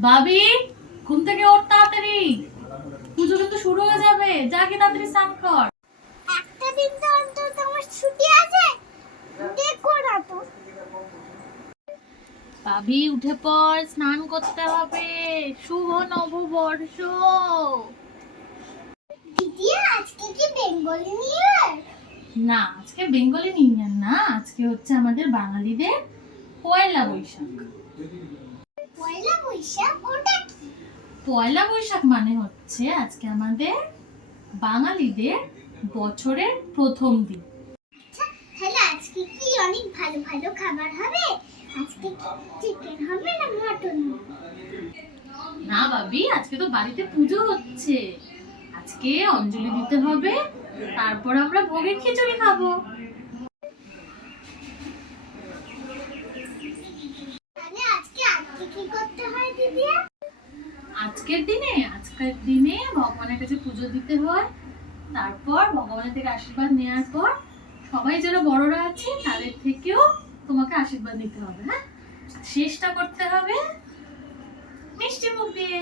ভাবি, ঘুম থেকে ওঠ তাড়াতাড়ি, পুজো কিন্তু শুরু হয়ে যাবে। যা কি তাড়াতাড়ি স্নান কর। একটা দিন তো অন্তত আমার ছুটি আছে, দেখো না তো। ভাবি উঠে পড়, স্নান করতে হবে। শুভ নববর্ষ। দিদি আজকে কি বেঙ্গলি নিউ ইয়ার? না, আজকে বেঙ্গলি নিউ ইয়ার না, আজকে হচ্ছে আমাদের বাঙালিদের পয়লা বৈশাখ। পয়লা বৈশাখ ওটা কি? পয়লা বৈশাখ মানে হচ্ছে আজকে আমাদের বাঙালিদের বছরের প্রথম দিন। আচ্ছা, তাহলে আজকে কি অনেক ভালো ভালো খাবার হবে? আজকে কি চিকেন হবে না মটন? না ভাবি, আজকে তো বাড়িতে পুজো হচ্ছে। আজকে অঞ্জলি দিতে হবে, তারপর আমরা ভোগের খিচুড়ি খাবো। তাহলে আজকে কি করতে হয় দিদি? আজকের দিনে ভগবানের কাছে পুজো দিতে হয়। তারপর ভগবানের থেকে আশীর্বাদ নেওয়ার পর সবাই যারা বড়রা আছে তাদের থেকেও তোমাকে আশীর্বাদ নিতে হবে। হ্যাঁ, শেষটা করতে হবে মিষ্টি মুখ দিয়ে।